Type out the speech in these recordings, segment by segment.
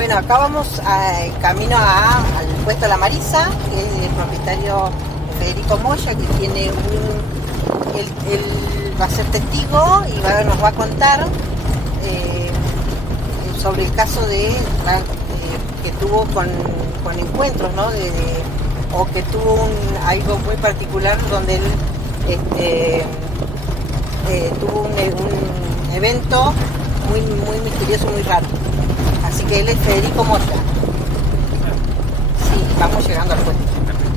Bueno, acá vamos camino al puesto de la Marisa, que es el propietario Federico Moya, que tiene él va a ser testigo y nos va a contar sobre el caso que tuvo con encuentros, ¿no? O que tuvo algo muy particular donde él tuvo un evento muy misterioso, muy raro. Así que él es Federico Moya. Sí, vamos llegando al puesto,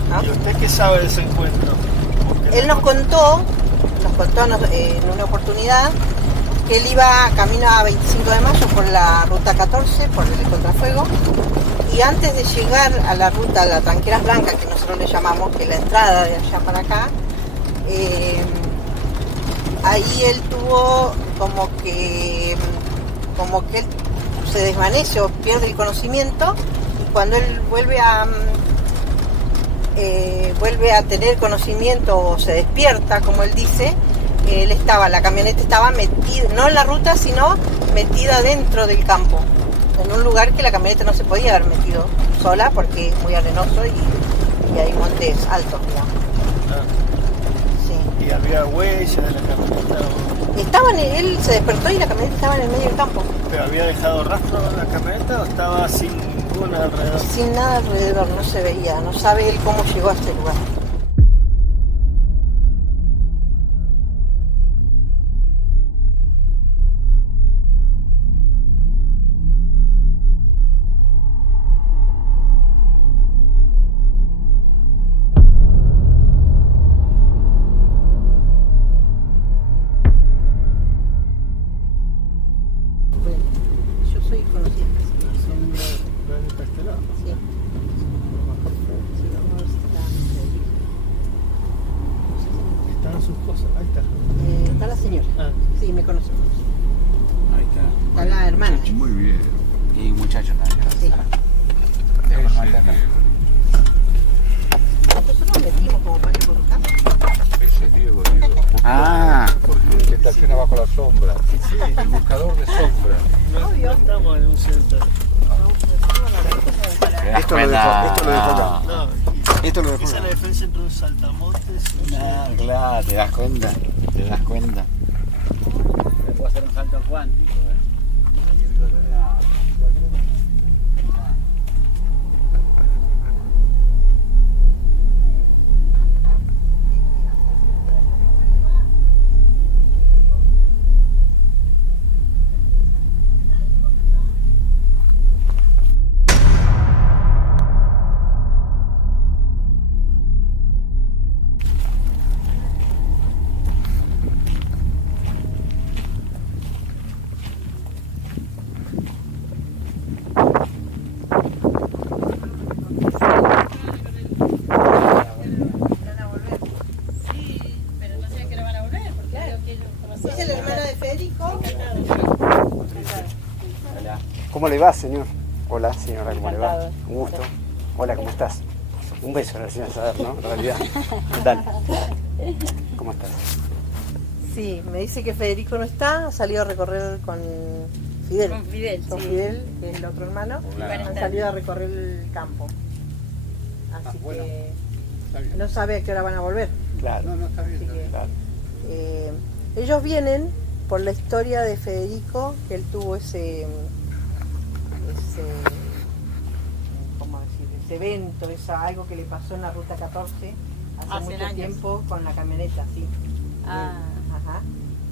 ¿no? ¿Y usted qué sabe de ese encuentro? Él nos contó en una oportunidad que él iba camino a 25 de mayo por la ruta 14, por el contrafuego, y antes de llegar a la ruta, la Tranqueras Blancas, que nosotros le llamamos, que es la entrada de allá para acá, ahí él tuvo como que él se desvanece o pierde el conocimiento, y cuando él vuelve a tener conocimiento o se despierta, como él dice, la camioneta estaba metida, no en la ruta, sino metida dentro del campo, en un lugar que la camioneta no se podía haber metido sola porque es muy arenoso y hay montes altos, digamos. Sí. ¿Y había huellas de la camioneta? Él se despertó y la camioneta estaba en el medio del campo. ¿Pero había dejado rastro en la camioneta o estaba sin ninguna alrededor? Sin nada alrededor, no se veía, no sabe él cómo llegó a este lugar. Está la señora. Sí, me conoce. Ahí está. Está la hermana. Muy bien. Y un muchacho también. Sí. Nosotros nos metimos como para ir por un campo. Ese es Diego. Ah. Que estaciona bajo la sombra. Sí, El buscador de sombra. no estamos en un centro. Esto lo dejó. No, Esto lo dejó. esa es la diferencia entre un saltamontes y un Claro, te das cuenta. Puedo hacer un salto cuántico, ¿Cómo le va, señor? Hola, señora, ¿cómo le va? Un gusto. Hola, ¿cómo estás? Un beso, recién saber, ¿no? En realidad. Dale. ¿Cómo estás? Sí, me dice que Federico no está, ha salido a recorrer con Fidel. Con Fidel, Con sí. Fidel, que es el otro hermano. Claro. Han salido a recorrer el campo. Así bueno. que Está bien. no sabe a qué hora van a volver. Claro. No, está bien. Así que, Claro. ellos vienen por la historia de Federico, que él tuvo ¿cómo decir? Ese evento, algo que le pasó en la ruta 14 hace mucho años. tiempo con la camioneta, sí. Ah, Ajá.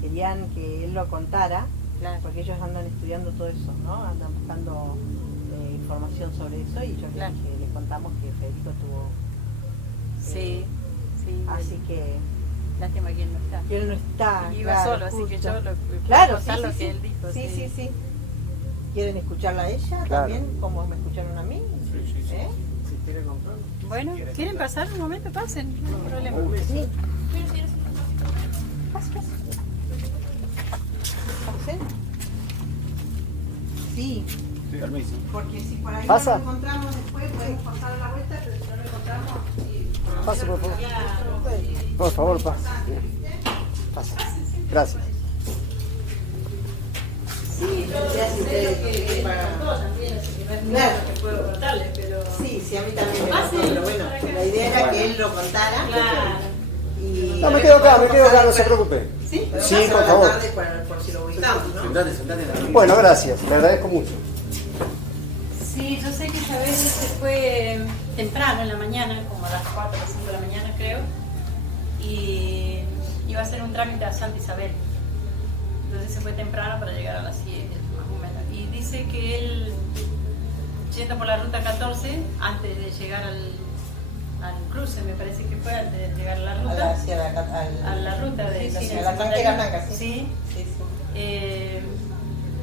Querían que él lo contara, claro. porque ellos andan estudiando todo eso, ¿no? Andan buscando información sobre eso, y yo Claro. les contamos que Federico tuvo. Sí, sí. Así que Lástima que él no está. él no está. Iba claro, solo, así que justo. yo lo Claro, contar sí, lo sí, que sí. él dijo. Sí. ¿Quieren escucharla a ella Claro. también, como me escucharon a mí? Sí. ¿Eh? Si quiere comprar. Bueno, ¿quieren pasar un momento? Pasen, no hay problema. Sí. Pasen. Sí, Permiso. porque si por ahí ¿Pasa? no lo encontramos después, podemos pasar la vuelta, pero si no lo encontramos, sí. Pase, por favor. Por favor, pase. Pase. Gracias. Sí, ya si ustedes quieren para... no es Claro. mucho que puedo contarle, pero... Sí, sí, a mí también me Ah, contó, sí, pero bueno, para que- la idea era que él lo contara. Claro. Y No, me quedo acá, no se preocupe. ¿Sí? Pero Sí, más a por la favor. tarde por si lo ubicamos, ¿no? Sentate, sentate. Bueno, gracias, le agradezco mucho. Sí, yo sé que esa vez se fue temprano en la mañana, como a las 4 o 5 de la mañana creo, y iba a hacer un trámite a Santa Isabel. Entonces se fue temprano para llegar a las 7, más o menos. Y dice que él, yendo por la ruta 14, antes de llegar al cruce, me parece que fue, antes de llegar a la ruta, a la ruta de Sí, sí, la a la Tranquera Blanca, sí. Sí. Sí, sí.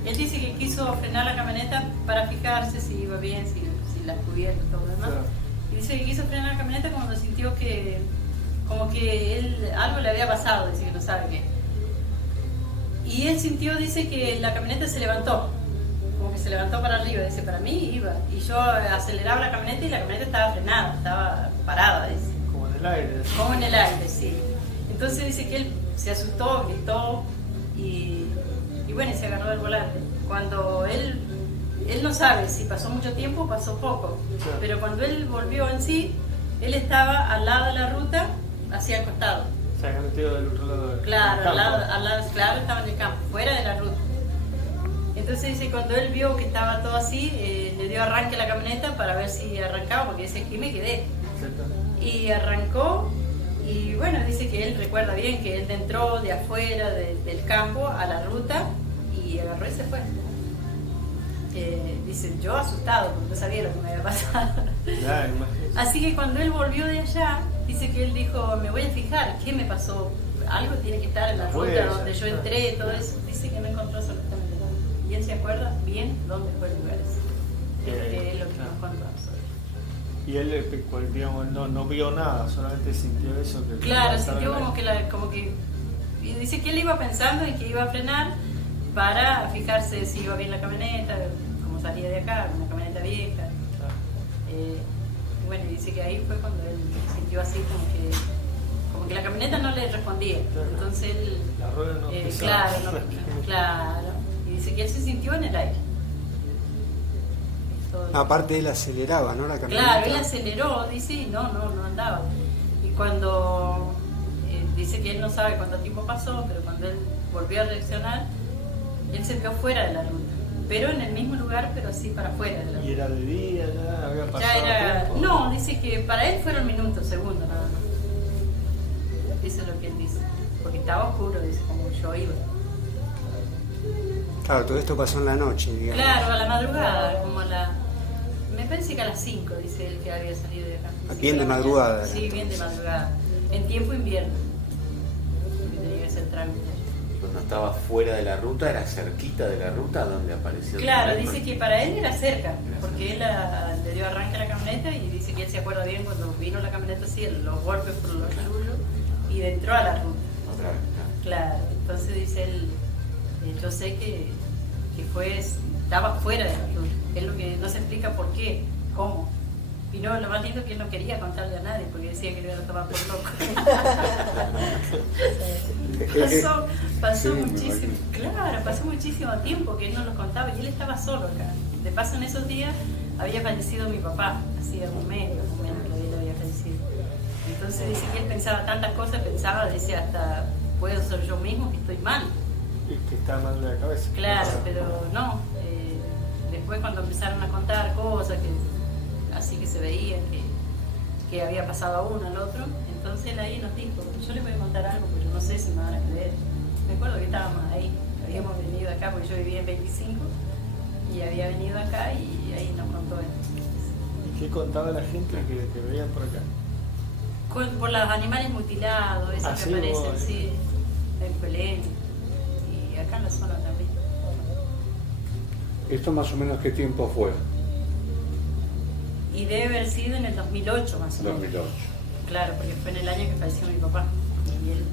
Él dice que quiso frenar la camioneta para fijarse si iba bien, si la cubierta y todo lo demás. Claro. Y dice que quiso frenar la camioneta cuando sintió que como que él algo le había pasado, dice que no sabe qué. Y él sintió, dice que la camioneta se levantó, como que se levantó para arriba, dice, para mí iba. Y yo aceleraba la camioneta y la camioneta estaba frenada, estaba parada, dice. Como en el aire. Como en el aire, sí. Entonces dice que él se asustó, gritó y bueno, y se agarró del volante. Cuando él no sabe si pasó mucho tiempo o pasó poco, Claro. pero cuando él volvió en sí, él estaba al lado de la ruta, hacia el costado. Se ha metido del otro lado del Claro, campo. al lado, claro, estaba en el campo, fuera de la ruta. Entonces dice, cuando él vio que estaba todo así, le dio arranque a la camioneta para ver si arrancaba, porque dice, aquí me quedé. Exactamente. Y arrancó, y bueno, dice que él recuerda bien que él entró de afuera del campo a la ruta y agarró y se fue. Dice, yo asustado, porque no sabía lo que me había pasado. Ya, imagínate. Así que cuando él volvió de allá, dice que él dijo, me voy a fijar, ¿qué me pasó? Algo tiene que estar en la ruta Huella, donde yo entré, todo eso. Dice que no encontró absolutamente nada. Y él se acuerda bien dónde fue el lugar ese. Es lo que Claro. nos contó a nosotros. Y él, digamos, no vio nada, solamente sintió eso. Que Claro, estaba sintió en el aire. como que... Y dice que él iba pensando en que iba a frenar para fijarse si iba bien la camioneta, cómo salía de acá, una camioneta vieja. Claro. Y bueno, y dice que ahí fue cuando él sintió así como que la camioneta no le respondía. Claro. Entonces él... La rueda no pisaba. claro, claro. Y dice que él se sintió en el aire. Todo. Aparte él aceleraba, ¿no? La camioneta. Claro, él aceleró, dice, y no andaba. Y cuando dice que él no sabe cuánto tiempo pasó, pero cuando él volvió a reaccionar, él se vio fuera de la ruta, pero en el mismo lugar, pero así para afuera de la Y ruta. era de día, ya había pasado. Ya era. tiempo. No, dice que para él fueron minutos, segundos nada más. Eso es lo que él dice. Porque estaba oscuro, dice, como yo iba. Claro, todo esto pasó en la noche, digamos. Claro, a la madrugada, como a la... Me parece que a las 5, dice él que había salido de acá. Bien de la mañana. madrugada. Sí, bien de madrugada. En tiempo invierno. Que tenía que hacer trámite. Cuando estaba fuera de la ruta, era cerquita de la ruta donde apareció. el Claro, problema. dice que para él era cerca, porque él le dio arranque a la camioneta y dice que él se acuerda bien cuando vino la camioneta así, los golpes por los yuyos y entró a la ruta. Otra vez, Claro, entonces dice él, yo sé que estaba fuera de la ruta. Es lo que no se explica por qué, cómo. Y no, lo más lindo es que él no quería contarle a nadie porque decía que le iban a tomar por loco. pasó Sí, me muchísimo, claro, pasó muchísimo tiempo que él no los contaba y él estaba solo acá. De paso en esos días había fallecido mi papá, hacía un mes más o menos que él había fallecido. Entonces dice que él pensaba tantas cosas, decía hasta puedo ser yo mismo que estoy mal. Y que estaba mal de la cabeza. Claro, pero no. Después cuando empezaron a contar cosas así que se veían que había pasado a uno al otro, entonces él ahí nos dijo, yo les voy a contar algo, pero no sé si me van a creer. Me acuerdo que estábamos ahí, habíamos venido acá porque yo vivía en 25 y había venido acá y ahí nos contó esto. ¿Y qué contaba la gente que veían por acá? Por los animales mutilados, esos Ah, que sí, aparecen, vos, sí, en Belén y acá en la zona también. ¿Esto más o menos qué tiempo fue? Y debe haber sido en el 2008 más o menos. 2008. Claro, porque fue en el año que falleció mi papá. Y él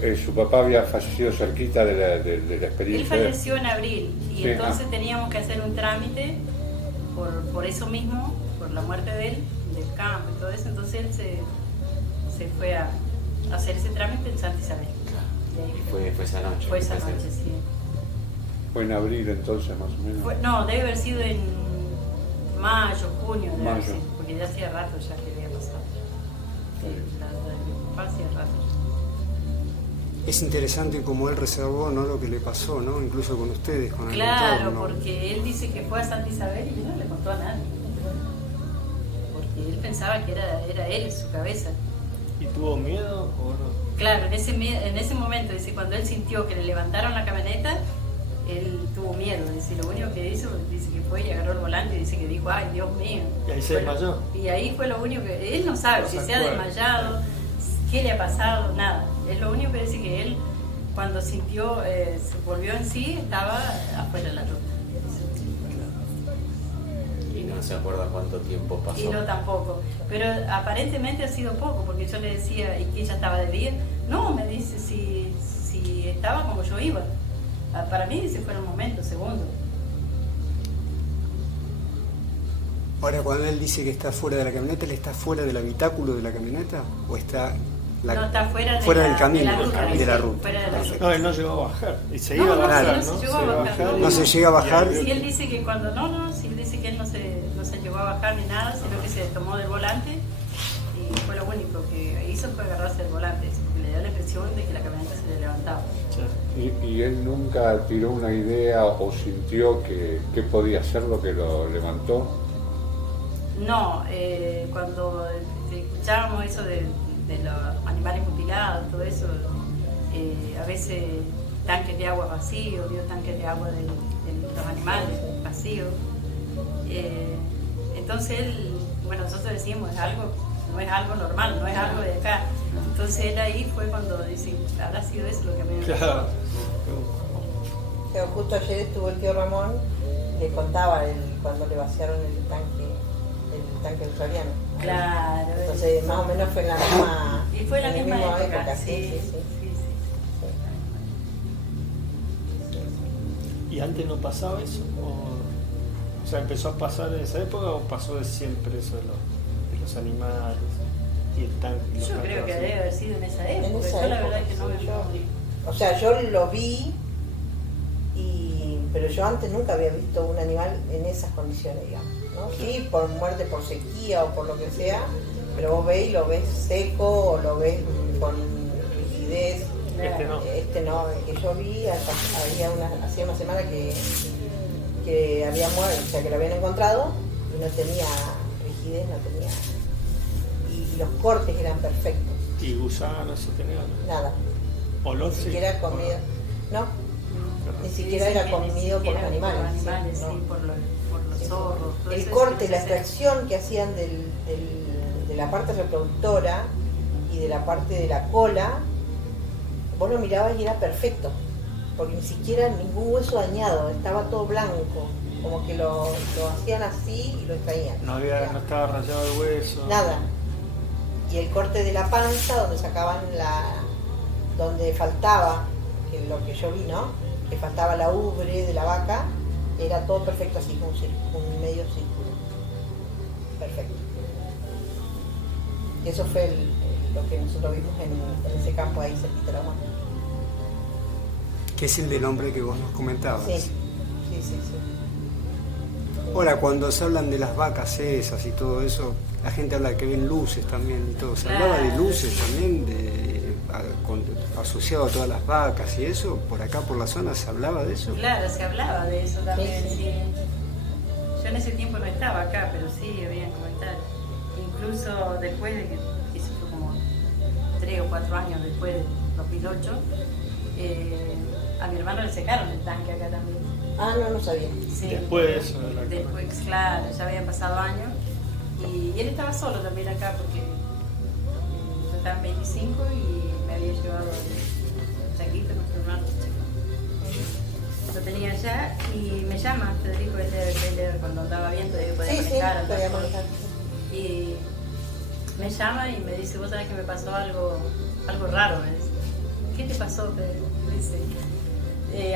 falleció. Su papá había fallecido cerquita de la Él experiencia. falleció en abril y Sí, entonces teníamos que hacer un trámite por eso mismo, por la muerte de él, del campo y todo eso. Entonces él se fue a hacer ese trámite en Santa Isabel. Y ahí Fue esa noche. fue esa me parece. noche, sí. Fue en abril entonces más o menos. No, debe haber sido mayo, junio, debe haber Mayo. sido, porque ya hacía rato ya que había pasado. Sí, la de mi papá hacía rato. Es interesante como él reservó, ¿no?, lo que le pasó, ¿no?, incluso con ustedes, con el Claro, entorno. porque él dice que fue a Santa Isabel y no le contó a nadie. Porque él pensaba que era él, su cabeza. ¿Y tuvo miedo o no? Claro, en ese momento, dice, cuando él sintió que le levantaron la camioneta, él tuvo miedo. Dice, lo único que hizo, dice que fue y agarró el volante y dice que dijo, ay, Dios mío. ¿Y ahí se desmayó? Y ahí fue lo único que... Él no sabe No si se se ha acuerda. desmayado, qué le ha pasado, nada. Es lo único que dice que él, cuando sintió, se volvió en sí, estaba afuera de la ruta. Y no se acuerda cuánto tiempo pasó. Y no tampoco. Pero aparentemente ha sido poco, porque yo le decía, ¿y que ella estaba de día? No, me dice, si estaba como yo iba. Para mí, dice, fueron momentos, segundos. Ahora, cuando él dice que está fuera de la camioneta, ¿él está fuera del habitáculo de la camioneta o está No, está fuera del camino, de la ruta. de la ruta? Fuera de la ruta. No, él no llegó a bajar. Y se No, iba a no, bajar, sí, ¿no? no se llegó a bajar. No se llega a bajar. Si él dice que cuando si él dice que él no se llegó a bajar ni nada, sino que se tomó del volante y fue lo único que hizo fue agarrarse del volante, porque le dio la impresión de que la camioneta se le levantaba. Y él nunca tiró una idea o sintió que podía ser lo que lo levantó. No, cuando escuchábamos eso de los animales mutilados, todo eso, a veces tanques de agua vacíos, vio tanques de agua de los animales vacíos. Entonces él, bueno, nosotros decimos, no es algo normal, no es algo de acá. Entonces él ahí fue cuando dice, habrá sido eso lo que me Claro. Pero justo ayer estuvo el tío Ramón y le contaba cuando le vaciaron el tanque australiano. Claro. Entonces más o menos fue en la misma, Y fue la en misma época, sí, sí. ¿Y antes no pasaba eso? O sea, ¿empezó a pasar en esa época o pasó de siempre eso de los animales y el tanque? y los Yo tanques creo que vacíos? debe haber sido en esa época. En esa Yo la época, verdad es que no sí, me yo- acuerdo. O sea, yo lo vi, pero yo antes nunca había visto un animal en esas condiciones, digamos, ¿no? Sí, por muerte, por sequía o por lo que sea, pero vos ves y lo ves seco o lo ves con rigidez. Este no. Este no, el que yo vi hacía una semana que había muerto, o sea, que lo habían encontrado y no tenía rigidez, no tenía... Y los cortes eran perfectos, ¿Y gusanos se tenían? nada, ¿Olor? ni Sí. siquiera comido, no, ni siquiera Dicen era que comido ni por siquiera los animales. Por los animales, ¿no? sí, por los zorros. todo El eso corte, sí la se hace. extracción que hacían de la parte reproductora y de la parte de la cola, vos lo mirabas y era perfecto, porque ni siquiera ningún hueso dañado, estaba todo blanco, como que lo hacían así y lo extraían. No estaba rayado el hueso. Nada. Y el corte de la panza, donde sacaban donde faltaba, que lo que yo vi, ¿no? Que faltaba la ubre de la vaca, era todo perfecto así, como un medio círculo. Perfecto. Y eso fue lo que nosotros vimos en ese campo ahí cerquita de la Guampa. Que es el del hombre que vos nos comentabas. Sí. Ahora, cuando se hablan de las vacas esas y todo eso, la gente habla de que ven luces también y todo. ¿Se hablaba de luces también, asociado a todas las vacas y eso? ¿Por acá, por la zona, se hablaba de eso? Claro, se hablaba de eso también, Sí, sí. sí. Yo en ese tiempo no estaba acá, pero sí habían comentado. Incluso después de que, eso fue como 3 o 4 años después de 2008, a mi hermano le secaron el tanque acá también. Ah, no sabía. Sí, Después de eso, de la después, claro, ya habían pasado años. Y él estaba solo también acá porque yo estaba en 25 y me había llevado el Chaquito, nuestro hermano. Lo tenía allá y me llama Federico, él cuando andaba viendo que podía Sí, manejar. andaba podía solo. manejar. Y me llama y me dice, vos sabés que me pasó algo raro, me dice. ¿Qué te pasó, Pedro? Me dice,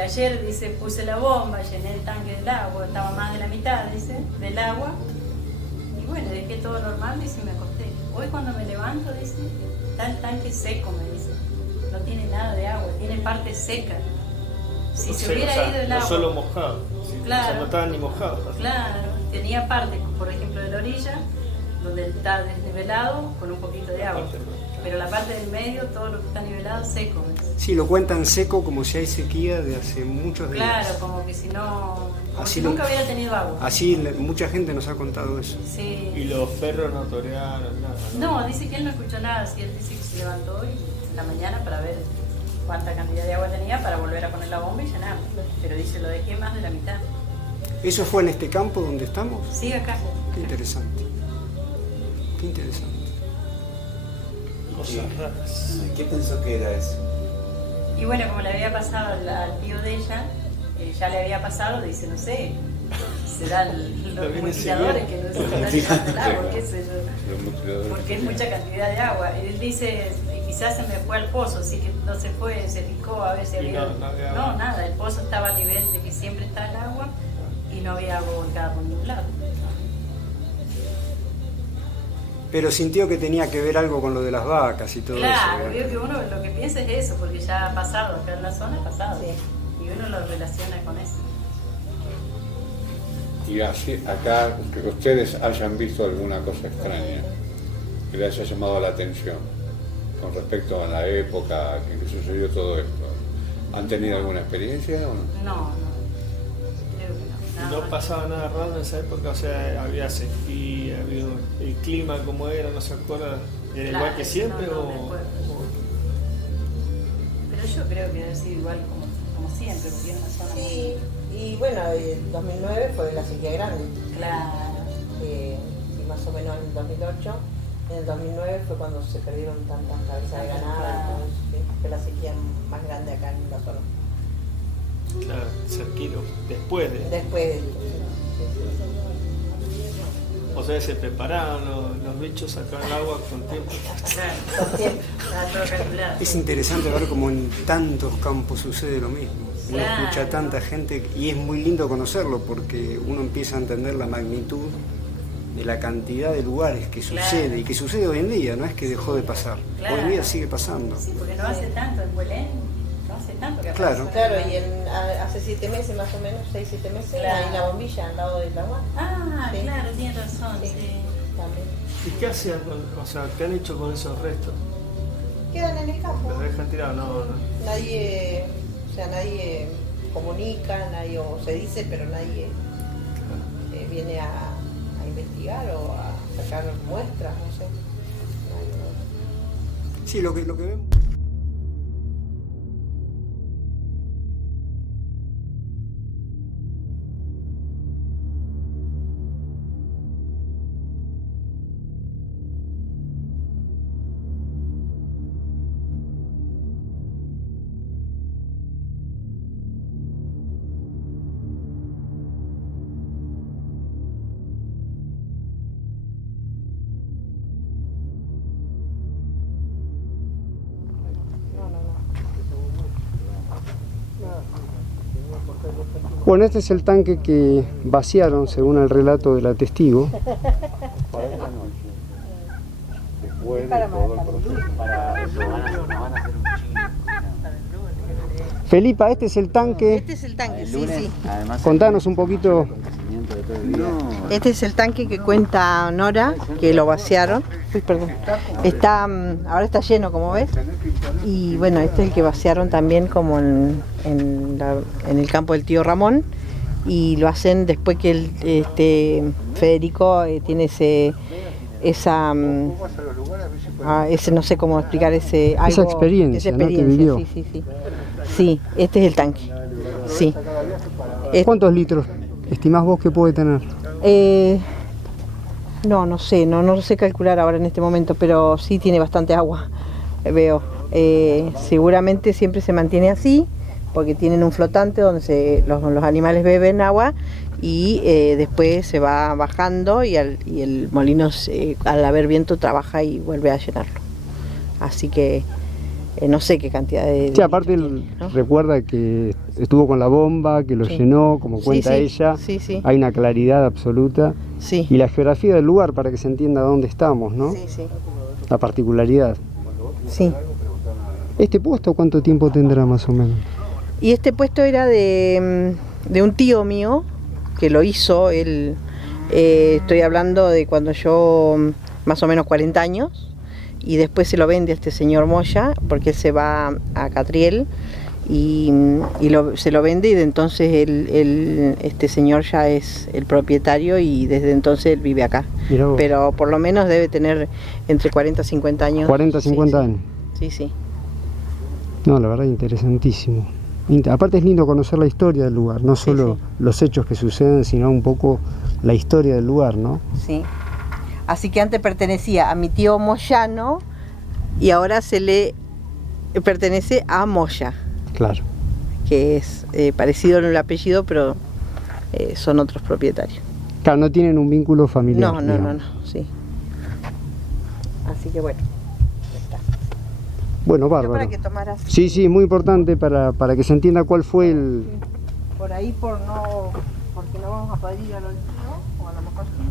ayer, dice, puse la bomba, llené el tanque del agua, estaba más de la mitad, dice, del agua. Y bueno, dejé todo normal, dice, y me acosté. Hoy cuando me levanto, dice, está el tanque seco, me dice. No tiene nada de agua, tiene parte seca. Si se hubiera ido el no agua. solo mojado. Sí, Claro. o sea, no estaban ni mojados. Claro, tenía parte, por ejemplo, de la orilla, donde está desnivelado con un poquito de agua. Pero la parte del medio, todo lo que está nivelado, seco. Sí, lo cuentan seco como si hay sequía de hace muchos días. Claro, como que si no... Como Así si lo- nunca hubiera tenido agua. Así mucha gente nos ha contado eso. Sí. Y los perros no torearon nada. No, dice que él no escuchó nada, sí, él dice que se levantó en la mañana para ver cuánta cantidad de agua tenía para volver a poner la bomba y llenar. Pero dice, lo dejé más de la mitad. ¿Eso fue en este campo donde estamos? Sí, acá. Qué interesante. Qué interesante. Cosas raras. ¿Qué pensó que era eso? Y bueno, como le había pasado al tío de ella, ya le había pasado, dice, no sé, serán Lo los viene multiplicadores que no se están llenando el agua, qué sé yo. Los multiplicadores. Porque es mucha cantidad de agua. Y él dice, quizás se me fue al pozo, así que no se fue, se picó a ver si Y había... no había agua. No, nada, el pozo estaba a nivel de que siempre está el agua y no había agua volcada por ningún lado. Pero sintió que tenía que ver algo con lo de las vacas y todo Claro, eso. veo que uno lo que piensa es eso, porque ya ha pasado, acá en la zona ha pasado. Sí. Y uno lo relaciona con eso. Y así, acá, que ustedes hayan visto alguna cosa extraña que les haya llamado la atención con respecto a la época en que sucedió todo esto. ¿Han tenido alguna experiencia o no? No, creo que no. Nada No más. pasaba nada raro en esa época, o sea, había sequía, había el clima como era, ¿no se acuerda? ¿Era Claro, igual que siempre no, no o...? me acuerdo. Pero yo creo que debe ser igual como siempre, porque es una zona Sí, y bueno, el 2009 fue la sequía grande. Claro. Y más o menos en el 2008, en el 2009 fue cuando se perdieron tantas cabezas de ganado, y todo eso, ¿sí? Fue la sequía más grande acá en la zona. Claro, cerquito, después de... Después de esto, O sea, se preparaban los bichos, sacaban el agua con tiempo. Claro. Con tiempo. Está todo calculado. Es interesante ver cómo en tantos campos sucede lo mismo. Uno Claro. escucha a tanta gente y es muy lindo conocerlo porque uno empieza a entender la magnitud de la cantidad de lugares que Claro. sucede y que sucede hoy en día, no es que dejó de pasar. Claro. Hoy en día sigue pasando. Sí, porque no hace tanto el Huelén, no hace tanto que Claro. aparece. Claro, y hace 7 meses más o menos, 6-7 meses, Claro. hay la bombilla al lado del agua. Ah, Sí. claro, tienes razón, Sí. sí. También. ¿Y qué hacían o sea, qué han hecho con esos restos? Quedan en el campo. ¿Los dejan tirados? No. Nadie, o sea, nadie comunica, nadie o se dice, pero nadie viene a investigar o a sacar muestras, no sé. Sí, lo que vemos. Bueno, este es el tanque que vaciaron, según el relato de la testigo. Para esta noche. Después de todo el proceso. Felipa, este es el tanque. Este es el tanque, sí, sí. Contanos un poquito. Este es el tanque que cuenta Nora, que lo vaciaron. Uy, perdón. Está, ahora está lleno, como ves. Y bueno, este es el que vaciaron también como en el campo del tío Ramón. Y lo hacen después que Federico tiene ese no sé cómo explicar Esa experiencia, ¿no? Que vivió. Sí, sí, sí. Sí, este es el tanque. Sí. ¿Cuántos litros estimás vos que puede tener? No sé, no lo sé calcular ahora en este momento, pero sí tiene bastante agua, veo. Seguramente siempre se mantiene así, porque tienen un flotante donde los animales beben agua y después se va bajando y el molino al haber viento trabaja y vuelve a llenarlo. Así que no sé qué cantidad de... Sí, aparte litros él tiene, ¿no? recuerda que estuvo con la bomba, que lo Sí. llenó, como Sí, cuenta sí, ella. sí, sí. Hay una claridad absoluta. Sí. Y la geografía del lugar para que se entienda dónde estamos, ¿no? Sí, sí. La particularidad. Sí. ¿Este puesto cuánto tiempo tendrá más o menos? Y este puesto era de un tío mío, que lo hizo, él Estoy hablando de cuando yo, más o menos 40 años, y después se lo vende a este señor Moya, porque él se va a Catriel y se lo vende, y de entonces este señor ya es el propietario y desde entonces él vive acá. Pero por lo menos debe tener entre 40 y 50 años. 40, 50 años. Sí, sí. No, la verdad, interesantísimo. Aparte es lindo conocer la historia del lugar, no solo los hechos que suceden, sino un poco la historia del lugar, ¿no? Sí. Así que antes pertenecía a mi tío Moyano y ahora se le pertenece a Moya. Claro. Que es parecido en el apellido, pero son otros propietarios. Claro, no tienen un vínculo familiar. No, sí. Así que bueno. Bueno, bárbaro. Para que tomaras... Sí, muy importante para que se entienda cuál fue el... Por ahí, porque no vamos a poder ir al olvido, o a lo mejor sí.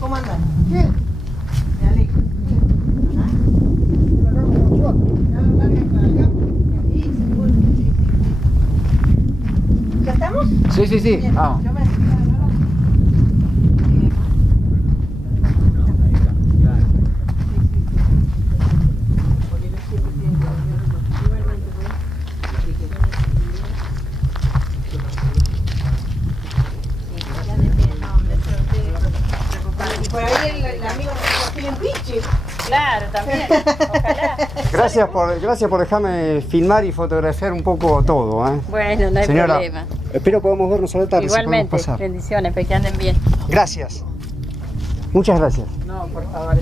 ¿Cómo andan? Bien. Me alegro. ¿Ya estamos? Sí, Bien. vamos. Yo me... Por ahí el amigo tiene un pinche. Claro, también. Ojalá. Gracias por dejarme filmar y fotografiar un poco todo, ¿eh? Bueno, no hay Señora, problema. espero podamos vernos a la tarde. Igualmente, si podemos pasar. bendiciones, que anden bien. Gracias. Muchas gracias. No, por favor,